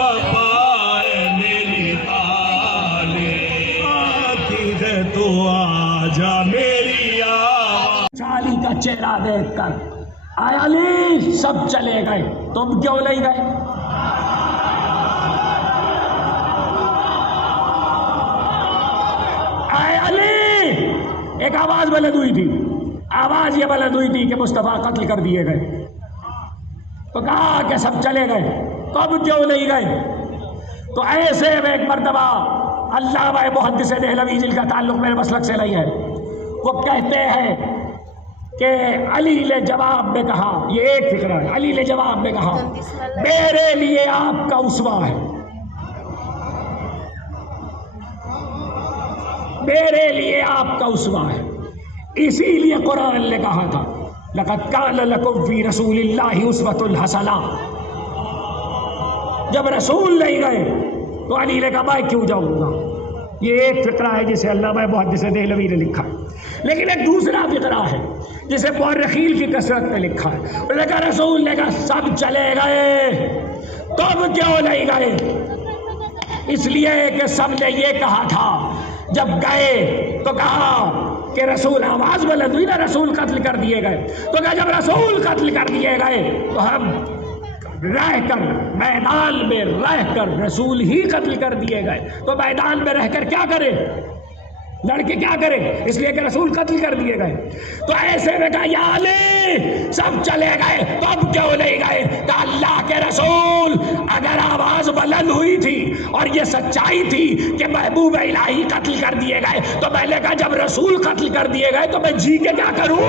بپائے میری حال آتی ہے تو آجا میری آواز. علی کا چہرہ دیکھ کر آئے علی سب چلے گئے تم کیوں نہیں گئے؟ آئے علی ایک آواز بلند ہوئی تھی، آواز یہ بلند ہوئی تھی کہ مصطفیٰ قتل کر دیے گئے، تو کہا کہ سب چلے گئے تم کیوں نہیں گئے؟ تو ایسے میں ایک مرتبہ علامہ محدث دہلوی جن کا تعلق میرے مسلک سے نہیں ہے، وہ کہتے ہیں کہ علی نے جواب میں کہا، یہ ایک فکرہ ہے، علی نے جواب میں کہا میرے لیے آپ کا اسوہ ہے، میرے لیے آپ کا اسوہ ہے، اسی لیے قرآن نے کہا تھا لَقَدْ كَانَ لَكُمْ فِي رَسُولِ اللَّهِ أُسْوَةٌ حَسَنَةٌ. جب رسول نہیں گئے تو علی نے کہا میں کیوں جاؤں گا. یہ ایک فقرہ ہے جسے علامہ محدث دہلوی نے لکھا ہے، لیکن ایک دوسرا فقرہ ہے جسے مورخین کی کثرت نے لکھا ہے. انہوں نے کہا رسول نے کہا سب چلے گئے تم کیوں نہیں گئے؟ اس لیے کہ سب نے یہ کہا تھا جب گئے تو کہا کہ رسول، آواز بلند ہوئی نا، رسول قتل کر دیے گئے، تو کہا جب رسول قتل کر دیے گئے تو ہم رہ کر میدان میں رہ کر، رسول ہی قتل کر دیے گئے تو میدان میں رہ کر کیا کریں، لڑکے کیا کریں، اس لیے کہ رسول قتل کر دیے گئے. تو ایسے میں کہا یا علی سب چلے گئے تم کیوں نہیں گئے؟ کہ اللہ کے رسول اگر آواز بلند ہوئی تھی اور یہ سچائی تھی کہ محبوب الہی قتل کر دیے گئے تو میں نے کہا جب رسول قتل کر دیے گئے تو میں جی کے کیا کروں؟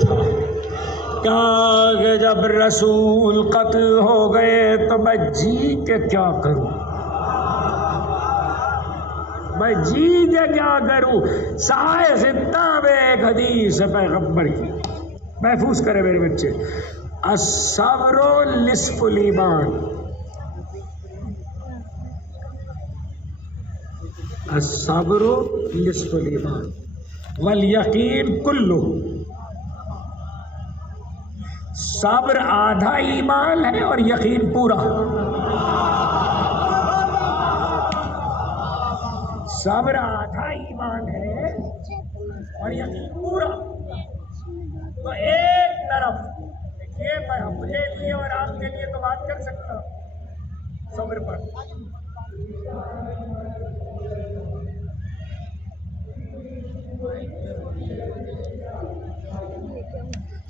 تھا کہا کہ جب رسول قتل ہو گئے تو میں جی کے کیا کروں، میں جی کے کیا کروں. سائے ستہ میں ایک حدیث پیغمبر کی محفوظ کرے میرے بچے، الصبر نصف الایمان، الصبر نصف الایمان والیقین کلہ. صبر آدھا ایمان ہے اور یقین پورا. صبر آدھا ایمان ہے اور یقین پورا. تو ایک طرف دیکھیے میں اپنے لیے اور آپ کے لیے تو بات کر سکتا ہوں صبر پر،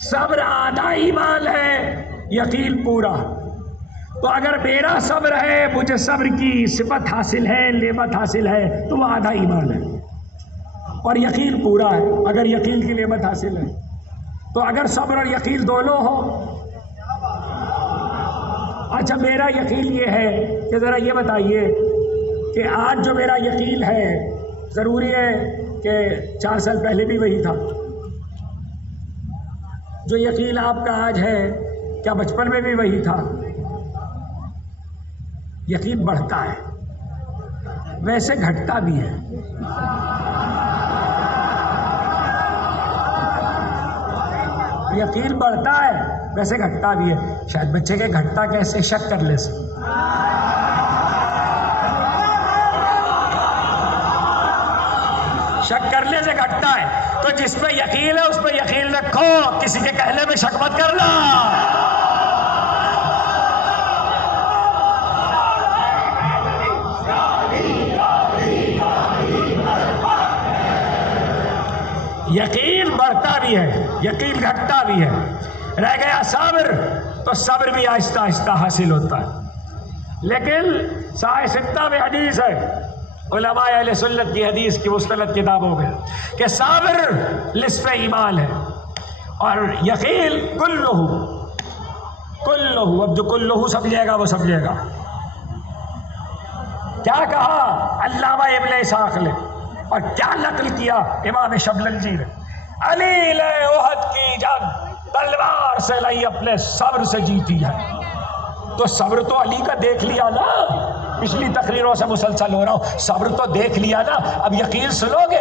صبر آدھا ایمان ہے یقین پورا. تو اگر میرا صبر ہے، مجھے صبر کی صفت حاصل ہے، نعمت حاصل ہے، تو وہ آدھا ایمان ہے اور یقین پورا ہے اگر یقین کی نعمت حاصل ہے. تو اگر صبر اور یقین دونوں ہو، اچھا میرا یقین یہ ہے کہ ذرا یہ بتائیے کہ آج جو میرا یقین ہے ضروری ہے کہ 4 سال پہلے بھی وہی تھا؟ جو یقین آپ کا آج ہے کیا بچپن میں بھی وہی تھا؟ یقین بڑھتا ہے ویسے گھٹتا بھی ہے. یقین بڑھتا ہے ویسے گھٹتا بھی ہے. شاید بچے کے گھٹتا کیسے شک کر لے سکتے، شک کرنے سے گھٹتا ہے. تو جس پہ یقین ہے اس پہ یقین رکھو، کسی کے کہنے میں شک مت کرنا. یقین بڑھتا بھی ہے یقین گھٹتا بھی ہے. رہ گیا صبر، تو صبر بھی آہستہ آہستہ حاصل ہوتا ہے. لیکن سائے ستہ میں حدیث ہے، علماء اہل سنت کی حدیث کی مستند کتابوں میں، کہ صبر نصف ایمان ہے اور یقین کلہ. اب جو کلہ سمجھے گا وہ سمجھے گا. کیا کہا علامہ ابن اسحاق نے اور کیا نقل کیا امام شبلنجی نے؟ علی احد کی جنگ تلوار سے نہیں اپنے صبر سے جیتی ہے. تو صبر تو علی کا دیکھ لیا نا، پچھلی تقریروں سے مسلسل ہو رہا ہوں، صبر تو دیکھ لیا نا، اب یقین سنو گے؟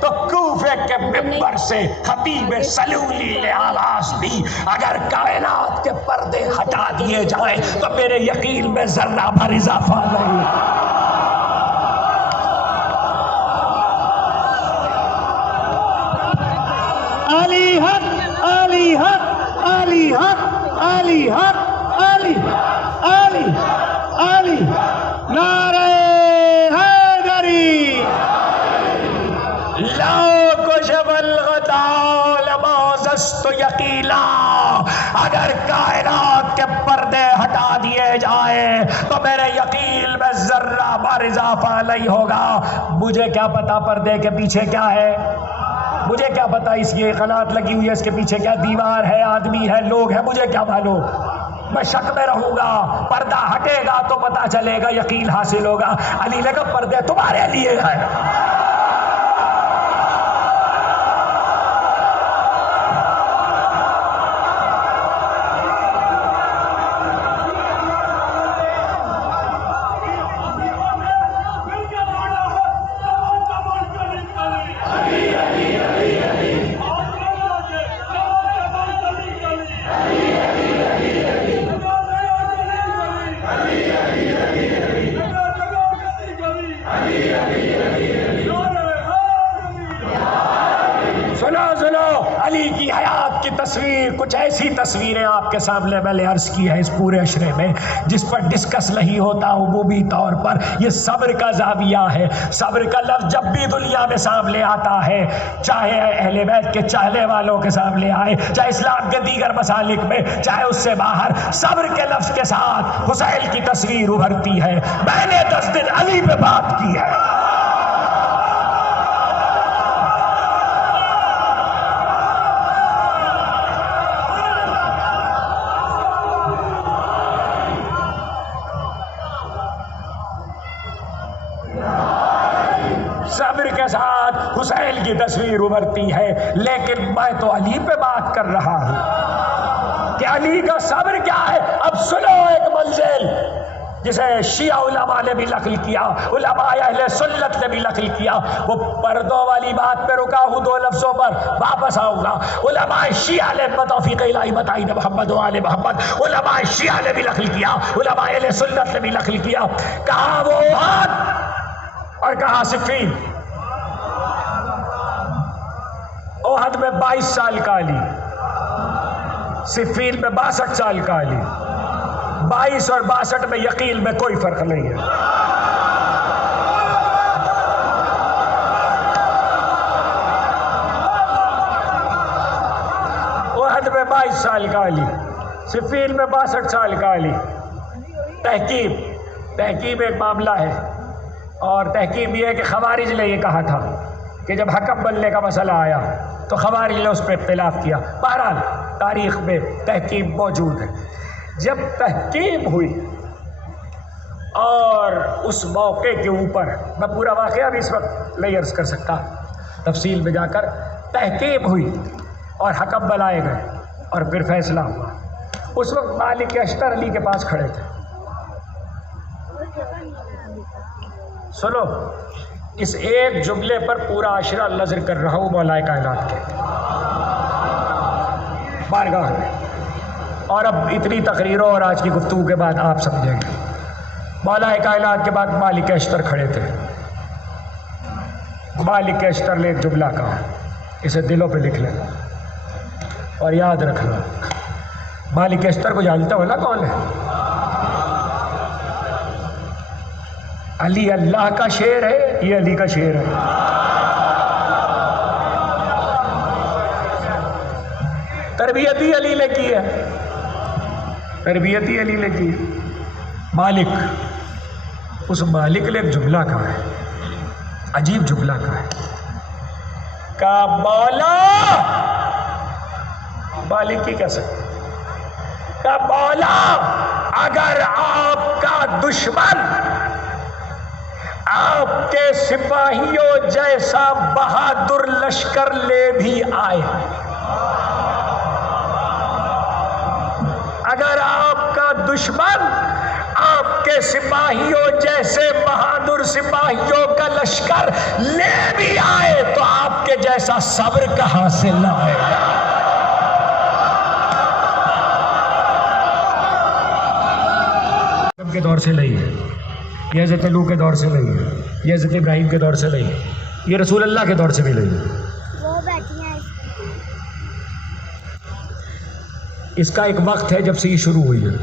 تو کوفے کے ممبر سے خطیب سلولی نے آواز دی، اگر کائنات کے پردے ہٹا دیے جائیں تو میرے یقین میں ذرہ بھر اضافہ نہیں. علی حق، علی حق، علی حق، علی حق، علی علی علی، نعرہ حیدری. لو کشف الغطاء لما زست یقینا، اگر کائنات کے پردے ہٹا دیے جائیں تو میرے یقین میں ذرہ بھر اضافہ نہیں ہوگا. مجھے کیا پتا پردے کے پیچھے کیا ہے، مجھے کیا پتا اس کی قنات لگی ہوئی ہے، اس کے پیچھے کیا دیوار ہے، آدمی ہے، لوگ ہیں، مجھے کیا معلوم. میں شک میں رہوں گا، پردہ ہٹے گا تو پتا چلے گا، یقین حاصل ہوگا. علی نے کہا پردے تمہارے لیے ہے. علی کی حیات کی تصویر، کچھ ایسی تصویریں آپ کے سامنے میں نے عرض کی ہے اس پورے عشرے میں جس پر ڈسکس نہیں ہوتا عمومی طور پر. یہ صبر کا زاویہ ہے. صبر کا لفظ جب بھی دنیا میں سامنے آتا ہے، چاہے اہل بیت کے چاہنے والوں کے سامنے آئے، چاہے اسلام کے دیگر مسالک میں، چاہے اس سے باہر، صبر کے لفظ کے ساتھ حسین کی تصویر ابھرتی ہے. میں نے 10 دن علی پہ بات کی ہے. صبر کے ساتھ حسین کی تصویر ابھرتی ہے، لیکن میں تو علی پہ بات کر رہا ہوں کہ علی کا صبر کیا ہے. اب سنو ایک منزل جسے شیعہ علماء نے بھی نقل کیا، علماء اہل سنت نے بھی نقل کیا. وہ پردوں والی بات پہ رکا ہوں، 2 لفظوں پر واپس آؤں گا. علماء شیعہ نے توفیق الہی بتائی نے محمد و آل محمد، علماء شیعہ نے بھی نقل کیا، علماء اہل سنت نے بھی نقل کیا. کہا وہ احد اور کہا صفین. احد میں 22 سال کا علی، صفین میں 62 سال کا علی. 22 اور 62 میں یقین میں کوئی فرق نہیں ہے. احد میں 22 سال کا علی، صفین میں 62 سال کا علی. تحکیم ایک معاملہ ہے، اور تحکیم یہ ہے کہ خوارج نے یہ کہا تھا کہ جب حکم بننے کا مسئلہ آیا تو خوارج نے اس پہ اختلاف کیا. بہرحال تاریخ میں تحکیم موجود ہے. جب تحکیم ہوئی اور اس موقع کے اوپر، میں پورا واقعہ بھی اس وقت نہیں عرض کر سکتا، تفصیل میں جا کر تحکیم ہوئی اور حکم بنائے گئے اور پھر فیصلہ ہوا. اس وقت مالک اشتر علی کے پاس کھڑے تھے. سنو، اس ایک جملے پر پورا عشرہ نظر کر رہا ہوں مولا کائنات کے بارگاہ میں، اور اب اتنی تقریروں اور آج کی گفتگو کے بعد آپ سمجھیں گے. مولا کائنات کے بعد مالک اشتر کھڑے تھے. مالک اشتر نے ایک جملہ کہا، اسے دلوں پہ لکھ لینا اور یاد رکھنا. مالک اشتر کو جانتا ہو نا کون ہے؟ علی اللہ کا شعر ہے، یہ علی کا شعر ہے. تربیت ہی علی نے کی ہے، تربیت ہی علی نے کی ہے. مالک، اس مالک نے ایک جملہ کہا ہے، عجیب جملہ کہا ہے. کہا مولا، مالک کی کہہ سکتے، کہا مولا اگر آپ کا دشمن آپ کے سپاہیوں جیسا بہادر لشکر لے بھی آئے، دشمن آپ کے سپاہیوں جیسے بہادر سپاہیوں کا لشکر لے بھی آئے تو آپ کے جیسا صبر کہاں سے لائے گا؟ کے دور سے نہیں ہے، یہ حضرت نوح کے دور سے نہیں ہے، یہ حضرت ابراہیم کے دور سے نہیں ہے، یہ رسول اللہ کے دور سے بھی نہیں ہے۔ اس کا ایک وقت ہے جب سے یہ شروع ہوئی ہے،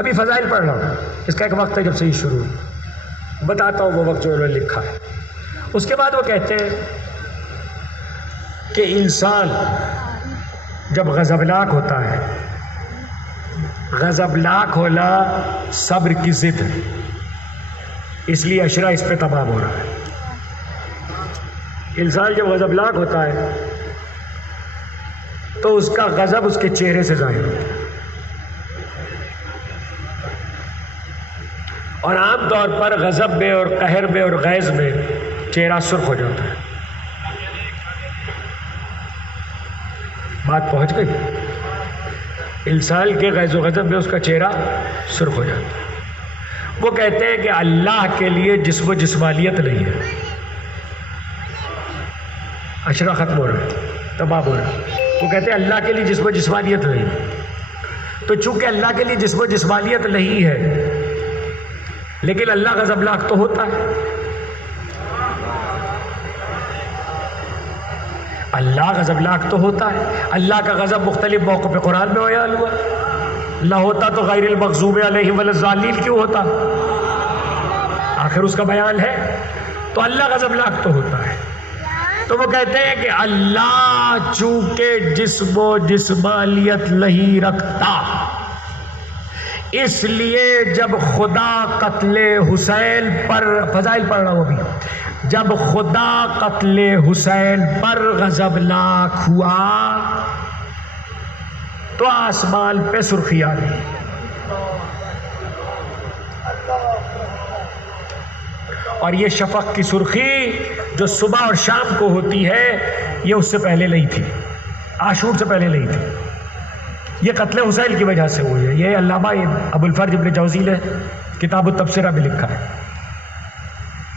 ابھی فضائل پڑھ رہا ہوں، اس کا ایک وقت ہے جب سے یہ شروع ہوئی، بتاتا ہوں وہ وقت جو انہوں نے لکھا ہے۔ اس کے بعد وہ کہتے ہیں کہ انسان جب غضبناک ہوتا ہے، غضبناک ہونا صبر کی ضد ہے، اس لیے اشرا اس پہ تمام ہو رہا ہے۔ انسان جب غضبناک ہوتا ہے تو اس کا غضب اس کے چہرے سے ظاہر ہوتا ہے، اور عام طور پر غضب میں اور قہر میں اور غیظ میں چہرہ سرخ ہو جاتا ہے۔ بات پہنچ گئی؟ انسان کے غیظ و غضب میں اس کا چہرہ سرخ ہو جاتا ہے۔ وہ کہتے ہیں کہ اللہ کے لیے جسم و جسمانیت نہیں ہے، اشرا ختم ہو رہا ہے، تمام ہو رہا ہے۔ وہ کہتے ہیں اللہ کے لیے جسم و جسمانیت نہیں ہے، تو چونکہ اللہ کے لیے جسم و جسمانیت نہیں ہے لیکن اللہ غضبناک تو ہوتا ہے۔ اللہ غضبناک تو ہوتا ہے، اللہ کا غضب مختلف موقع پہ قرآن میں بیان ہوا، نہ ہوتا تو غیر المغضوب علیہم ولا الضالین کیوں ہوتا؟ آخر اس کا بیان ہے، تو اللہ غضبناک تو ہوتا ہے۔ تو وہ کہتے ہیں کہ اللہ چونکہ جسم و جسمانیت نہیں رکھتا، اس لیے جب خدا قتل حسین پر، فضائل پڑھ رہا ہوں ابھی، جب خدا قتل حسین پر غضبناک ہوا تو آسمان پہ سرخی آ گئی، اور یہ شفق کی سرخی جو صبح اور شام کو ہوتی ہے یہ اس سے پہلے نہیں تھی، عاشور سے پہلے نہیں تھی، یہ قتل حسین کی وجہ سے ہوئی ہے۔ یہ علامہ ابو الفرج ابن جوزی نے کتاب التبصرہ میں لکھا ہے۔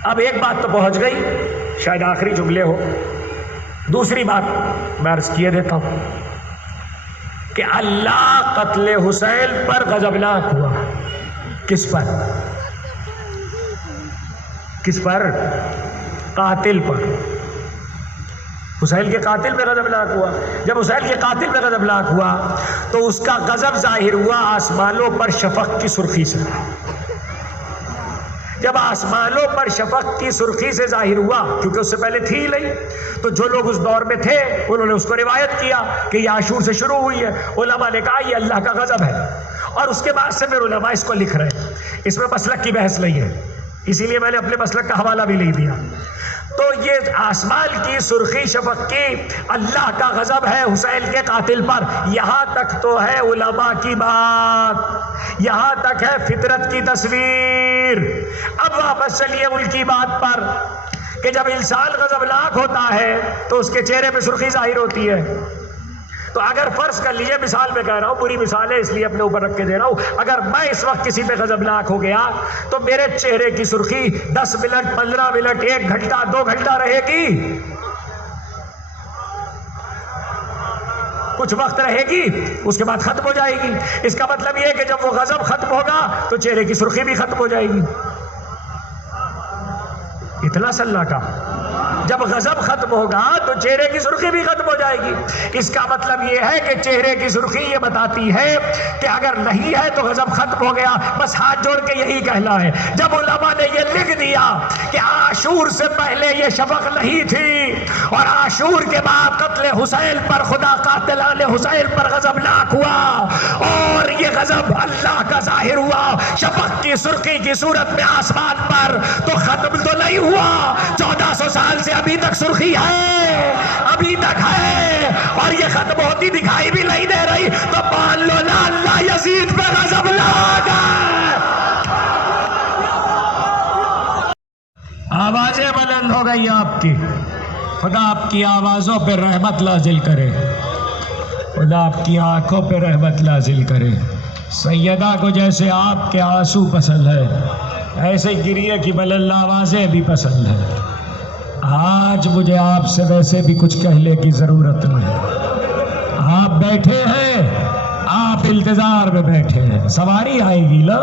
اب ایک بات تو پہنچ گئی، شاید آخری جملے ہو، دوسری بات میں عرض کیے دیتا ہوں کہ اللہ قتل حسین پر غضبناک ہوا، کس پر؟ کس پر؟ قاتل پر، حسین کے قاتل پہ غضبناک ہوا۔ جب حسین کے قاتل پہ غضبناک ہوا تو اس کا غضب ظاہر ہوا آسمانوں پر شفق کی سرخی سے۔ جب آسمانوں پر شفق کی سرخی سے ظاہر ہوا، کیونکہ اس سے پہلے تھی ہی نہیں، تو جو لوگ اس دور میں تھے انہوں نے اس کو روایت کیا کہ یہ عاشور سے شروع ہوئی ہے۔ علماء نے کہا یہ اللہ کا غضب ہے، اور اس کے بعد سے پھر علماء اس کو لکھ رہے ہیں، اس میں مسلک کی بحث نہیں ہے، اسی لیے میں نے اپنے مسلک کا حوالہ بھی نہیں دیا۔ تو یہ آسمان کی سرخی شفق کی اللہ کا غضب ہے حسین کے قاتل پر، یہاں تک تو ہے علماء کی بات، یہاں تک ہے فطرت کی تصویر۔ اب واپس چلیے ان کی بات پر کہ جب انسان غضبناک ہوتا ہے تو اس کے چہرے پہ سرخی ظاہر ہوتی ہے۔ تو اگر فرض کر لیجیے، مثال میں کہہ رہا ہوں، بری مثال ہے اس لیے اپنے اوپر رکھ کے دے رہا ہوں، اگر میں اس وقت کسی پہ غضبناک ہو گیا تو میرے چہرے کی سرخی 10 منٹ 15 منٹ 1 گھنٹہ 2 گھنٹہ رہے گی، کچھ وقت رہے گی، اس کے بعد ختم ہو جائے گی۔ اس کا مطلب یہ ہے کہ جب وہ غضب ختم ہوگا تو چہرے کی سرخی بھی ختم ہو جائے گی۔ اتنا سناٹا، جب غضب ختم ہوگا تو چہرے کی سرخی بھی ختم ہو جائے گی۔ اس کا مطلب یہ ہے کہ چہرے کی سرخی یہ بتاتی ہے کہ اگر نہیں ہے تو غضب ختم ہو گیا، بس ہاتھ جوڑ کے یہی کہنا ہے۔ جب علماء نے یہ لکھ دیا کہ عاشور سے پہلے یہ شفق نہیں تھی اور عاشور کے بعد قتل حسین پر خدا قاتلان حسین پر غضبناک ہوا اور یہ غضب اللہ کا ظاہر ہوا شفق کی سرخی کی صورت میں آسمان پر، تو ختم تو نہیں ہوا، 1400 سال سے ابھی تک سرخی ہے، ابھی تک ہے، اور یہ ختم ہوتی دکھائی بھی نہیں دے رہی، تو مان لو نا اللہ یزید پہ غضبناک ہے۔ آوازیں بلند ہو گئی آپ کی، خدا آپ کی آوازوں پہ رحمت نازل کرے۔ خدا آپ کی آنکھوں پہ رحمت نازل کرے. سیدہ کو جیسے آپ کے آنسو پسند ہے ایسے گریے کی بلند آوازیں بھی پسند ہیں. آج مجھے آپ سے ویسے بھی کچھ کہنے کی ضرورت نہیں. آپ بیٹھے ہیں, آپ انتظار میں بیٹھے ہیں, سواری آئے گی نا.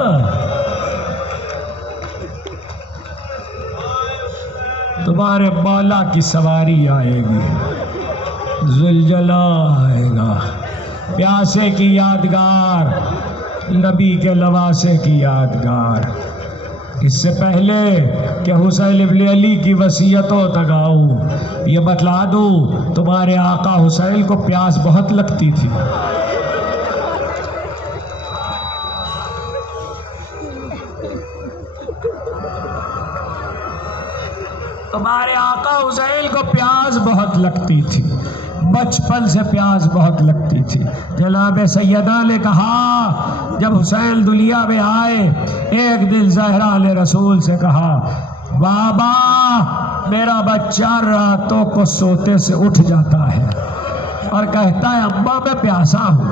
تمہارے مولا کی سواری آئے گی, ذوالجلال آئے گا. پیاسے کی یادگار, نبی کے لواسے کی یادگار. اس سے پہلے کہ حسین ابن علی کی وصیتوں تک آؤں, یہ بتلا دوں تمہارے آقا حسین کو پیاس بہت لگتی تھی. تمہارے آقا حسین کو پیاس بہت لگتی تھی, بچپن سے پیاس بہت لگتی تھی. جناب سیدہ نے کہا جب حسین دنیا میں آئے, ایک دن زہرا نے رسول سے کہا بابا میرا بچہ راتوں کو سوتے سے اٹھ جاتا ہے اور کہتا ہے اماں میں پیاسا ہوں,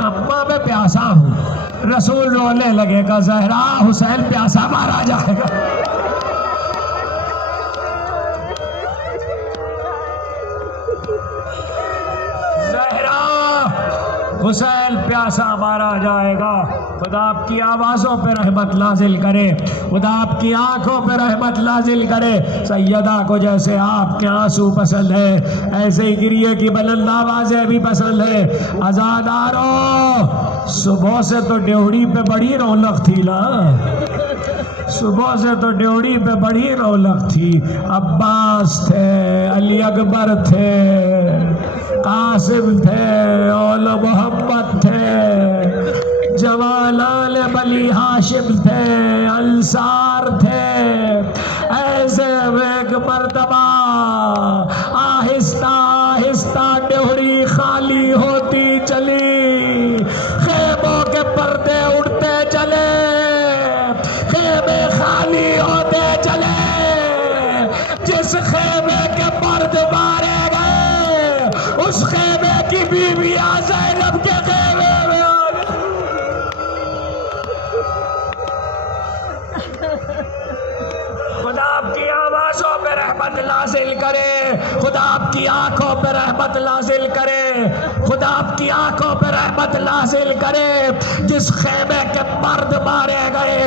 اماں میں پیاسا ہوں. رسول رونے لگے گا زہرا حسین پیاسا مارا جائے گا. حسین پیاسا مارا جائے گا. خدا آپ کی آوازوں پہ رحمت نازل کرے, خدا آپ کی آنکھوں پہ رحمت نازل کرے. سیدہ کو جیسے آپ کے آنسو پسند ہے ایسے ہی گریے کی بلند آوازیں بھی پسند ہے. عزادارو صبح سے تو ڈیوڑی پہ بڑی رونق تھی نا, صبح سے تو ڈیوڑی پہ بڑی رونق تھی. عباس تھے, علی اکبر تھے, قاسم تھے, اول محمد تھے, جوالان بلی ہاشم تھے, انصار تھے. ایسے ایک مرتبہ آہستہ آہستہ ڈیوڑی خالی ہوتی چلی, خیموں کے پردے اڑتے چلے, خیمے خالی ہوتے چلے. جس خیمے کے پرد مارے گئے اس خیمے کی بیویاں زینب کے خیمے میں آ گئی. خدا آپ کی آوازوں پہ رحمت نازل کرے, خدا آپ کی آنکھوں پہ رحمت نازل کرے, خدا آپ کی آنکھوں پہ رحمت نازل کرے. جس خیمے کے مرد مارے گئے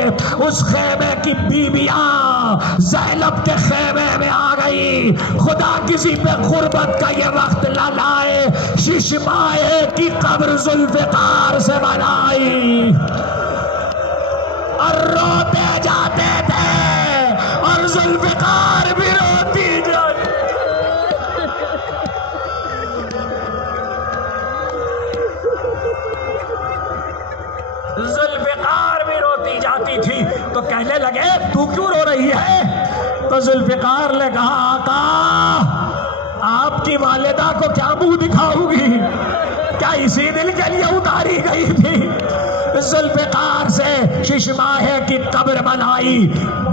اس خیمے کی بیویاں زینب کے خیمے میں آ گئی. خدا کسی پہ غربت کا یہ وقت نہ لائے, ششمائے کی قبر ذوالفقار سے بنائی اور روتے جاتے تھے اور ذوالفقار بھی روتی جاتی. ذوالفقار بھی روتی جاتی تھی تو کہنے لگے تو کیوں رو رہی ہے؟ تو ذوالفقار نے کہا آقا آپ کی والدہ کو کیا منہ دکھاؤں گی, کیا اسی دل کے لیے اتاری گئی تھی؟ ذوالفقار سے ششماہے کی قبر بنائی,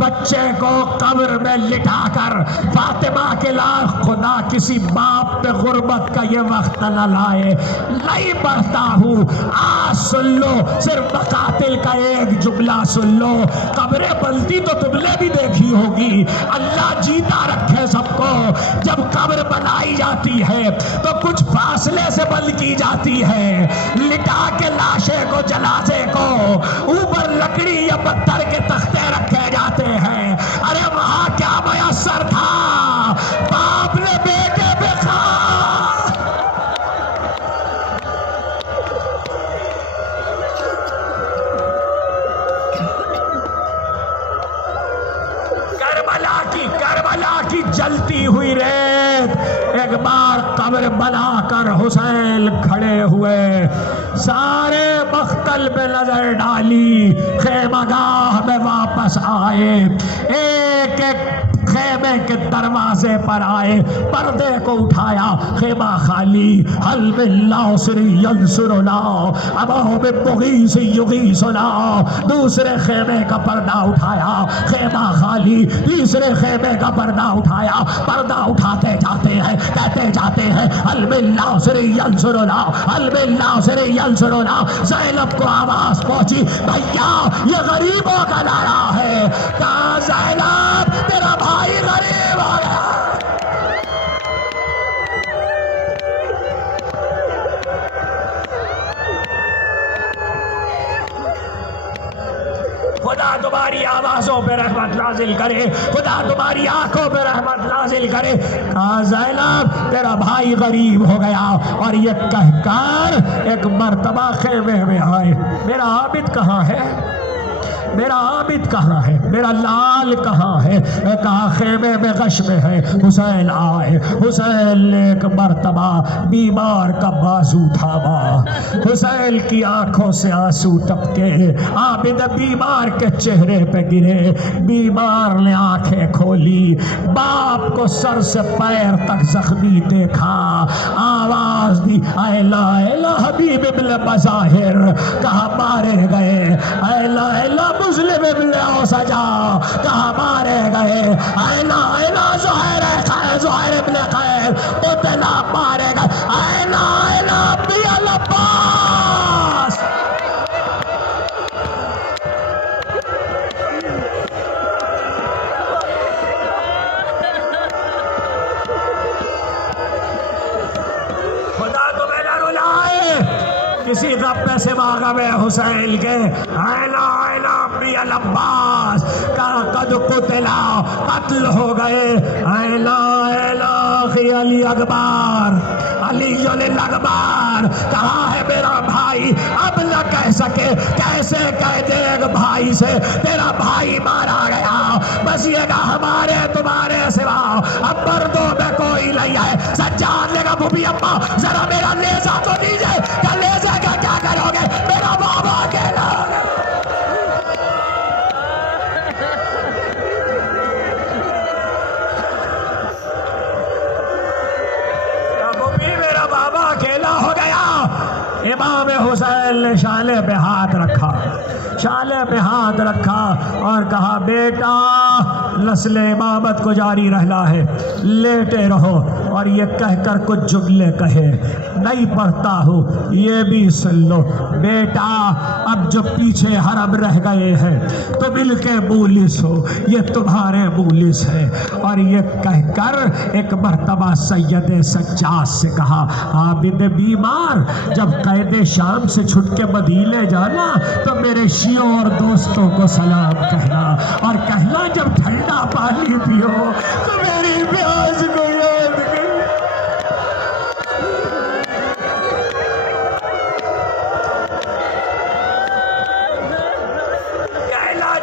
بچے کو قبر میں لٹا کر فاطمہ کے لاکھ. خدا کسی باپ پہ غربت کا یہ وقت نہ لائے. نہیں پڑھتا ہوں, آج سن لو, صرف مقاتل کا ایک جملہ سن لو. قبریں بنتی تو تم نے بھی دیکھی ہوگی, اللہ جیتا رکھے سب کو. جب قبر بنائی جاتی ہے تو کچھ فاصلے سے بند کی جاتی ہے, لٹا کے لاشے کو جنازے کو اوپر لکڑی یا پتھر کے تختے رکھے جاتے ہیں. ارے وہاں کیا میسر تھا, باپ نے بیٹے پہ کربلا کی جلتی ہوئی ریت. ایک بار قبر بنا کر حسین کھڑے ہوئے, سارے مقتل پہ نظر ڈالی, خیمہ گاہ میں واپس آئے. ایک ایک خیمے کے دروازے پر آئے، پردے کو اٹھایا، خیمہ خالی، حل باللہ سری ینصرنا ابا بغیث یغیثنا، دوسرے خیمے کا پردہ اٹھایا، خیمہ خالی، تیسرے خیمے کا پردہ اٹھایا، پردہ اٹھاتے جاتے ہیں، کہتے جاتے ہیں حل باللہ سری ینصرنا، حل باللہ سری ینصرنا۔ زینب کو آواز پہنچی، بھیا یہ غریبوں کا نعرہ ہے، کہا زینب تیرا بھائی غریب ہو گیا۔ خدا تمہاری آوازوں پہ رحمت نازل کرے، خدا تمہاری آنکھوں پہ رحمت نازل کرے۔ کہا زینب تیرا بھائی غریب ہو گیا، اور یہ کہہ کر ایک مرتبہ خیمے میں آئے، میرا عابد کہاں ہے، میرا عابد کہاں ہے، میرا لال کہاں ہے؟ کہا خیمے میں غش میں ہے۔ حسین آئے، حسین نے ایک مرتبہ بیمار کا بازو تھاما، حسین کی آنکھوں سے آنسو ٹپکے، عابد بیمار کے چہرے پہ گرے، بیمار نے آنکھیں کھولی، باپ کو سر سے پیر تک زخمی دیکھا، آواز دی اے لا الہ حبیب ابن مظاہر، کہا مارے گئے، اے لا الہ مسلم ابن سجا، کہا مارے گئے، اینا اینا زہیر ابن خیر قتلا، مارے گئے، اینا اینا ابی العباس۔ خدا تمہیں نہ رلائے، کسی غم سے غم حسین کے، اینا اینا ابی العباس، کہا قد قتلا، قتل ہو گئے، اینا اینا اخی علی اکبر، علی الاکبر، کہا ہے میرا بھائی، اب نہ کہہ سکے، کیسے کہہ دے ایک بھائی سے تیرا بھائی مارا گیا، بس یہ کہ ہمارے تمہارے سوا اب مردوں میں کوئی نہیں ہے۔ سجاد نے کہا بھوبی ابا ذرا میرا لیزا تو دیجئے، کہ لیزا کا کیا کرو گے، میرا بابا اکیلا ہو گیا۔ میرا بابا اکیلا ہو گیا۔ امام حسین نے شالے پہ ہاتھ رکھا، شالے پہ ہاتھ رکھا اور کہا بیٹا نسل امامت کو جاری رہنا ہے، لیٹے رہو، اور یہ کہہ کر کچھ جملے کہے، نہیں پڑھتا ہوں، یہ بھی سن لو بیٹا، اب جو پیچھے حرم رہ گئے ہیں تم ان کے مولس ہو، یہ تمہارے مولس ہے۔ اور یہ کہہ کر ایک مرتبہ سید سجاد سے کہا عابد بیمار جب قید شام سے چھٹ کے مدینے جانا تو میرے شیعوں اور دوستوں کو سلام کہنا، اور کہنا جب ٹھنڈا پانی پیو تو میری پیاس کو یاد کر۔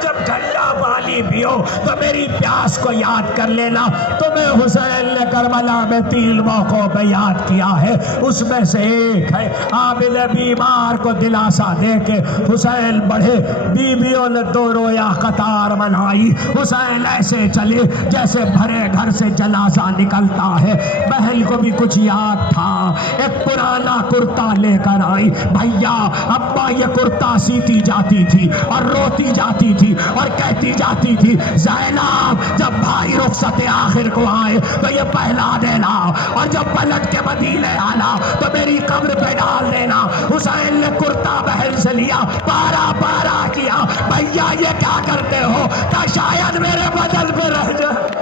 جب ٹھنڈا پانی پیو تو میری پیاس کو یاد کر لینا۔ تمہیں حسین نے کربلا میں 3 موقعوں پہ یاد کیا ہے، اس میں سے ایک ہے عابد بیمار کو دلاسا دے کے حسین بڑھے، بیویوں نے 2 رویا قطار بنائی، حسین ایسے چلے جیسے بھرے گھر سے جنازہ نکلتا ہے۔ بہن کو بھی کچھ یاد تھا، ایک پرانا کرتا لے کر آئی، بھیا ابا یہ کرتا سیتی جاتی تھی اور روتی جاتی تھی اور کہتی جاتی تھی زینب جب بھائی رخصت آخر کو آئے تو یہ پہلا دینا، اور جب پلٹ کے مدینے آنا تو میری قبر پہ ڈال دینا۔ حسین نے کرتا بہن سے لیا، پارا پارا کیا، بھیا یہ کیا کرتے ہو، کہ شاید میرے بدن پہ رہ جائے۔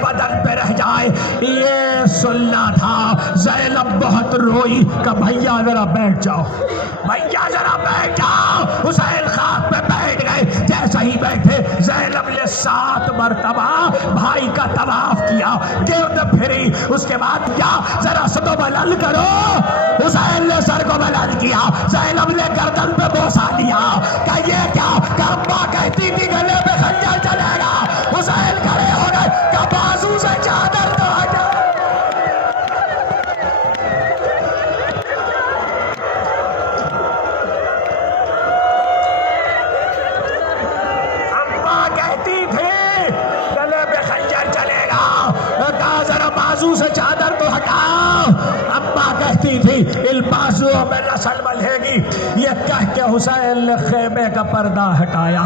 بدن پہ رہ جائے، یہ سننا تھا۔ زینب بہت روئی کہ بھیا ذرا بیٹھ جاؤ، بھیا ذرا بیٹھ جاؤ۔ حسین خاک پہ بیٹھ گئے، جیسا ہی بیٹھے زینب نے 7 مرتبہ بھائی کا طواف کیا، گرد پھری، اس کے بعد کیا ذرا سر کو بلند کرو۔ حسین نے سر کو بلند کیا، زینب نے گردن پہ بوسا دیا کہ یہ کیا، کہ ابا کہتی تھی گلے پہ خنجر چلے گا۔ حسین کھڑے ہو گئے کہ بازو سے چادر تو ہٹا۔ منہ سے چادر تو ہٹاؤ. اماں کہتی تھی ان بازوؤں میں نسل بڑھے گی. یہ کہہ کے حسین نے خیمے کا پردہ ہٹایا.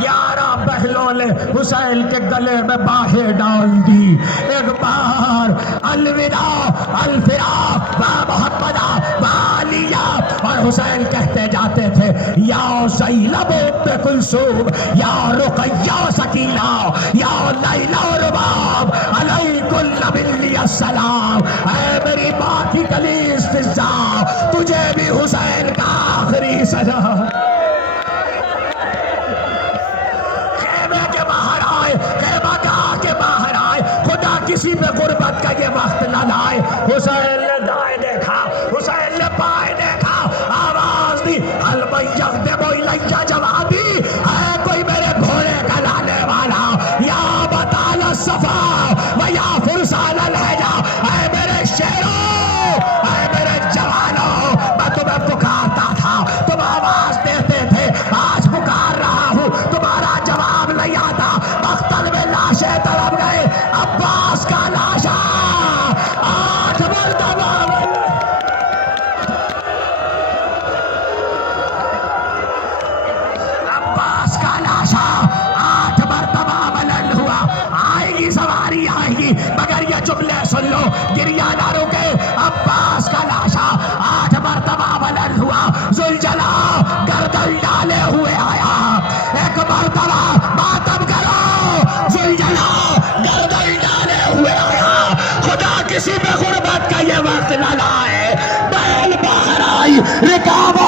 11 بہنوں نے حسین کے گلے میں باہیں ڈال دی. ایک بار الوداع الفراق با محمدہ با علیہ. اور حسین کہتے جاتے تھے یا زینب ام کلثوم یا رقیہ سکینہ یا لیلی رباب علیکن منی السلام. اے میری ماں کی کلیس فضا تجھے بھی حسین کا آخری سلام. خیمے کے باہر آئے, خیمہ گاہ کے باہر آئے. خدا کسی پہ غربت کا یہ وقت نہ لائے. حسین نے دائیں دیکھا, حسین نے بائیں دیکھا, آواز دی حل من یغدب الیہ جوابی. اے کوئی میرے گھوڑے کا لانے والا, یا بطال الصفا و یا فرسان الحجا. اے میرے شیروں, اے میرے جوانوں, میں تمہیں پکارتا تھا, تم آواز دیتے تھے, آج پکار رہا ہوں, تمہارا جواب نہیں آتا. مقتل میں لاشیں تڑپ گئے, عباس کا لاشا 8 مرتبہ عباس کا لاشا 8 مرتبہ بلند ہوا. آئے گی سواری آئے گی, مگر یہ جملے سن لو, گریہ نہ رکے. عباس کا لاشا 8 مرتبہ بلند ہوا. ذوالجلال گردن ڈالے ہوئے آیا. ایک مرتبہ ماتم کرو, ذوالجلال گردن ڈالے ہوئے آیا. خدا کسی پہ غربت کا یہ وقت نہ لائے. بیل باہر آئی, رکاوٹ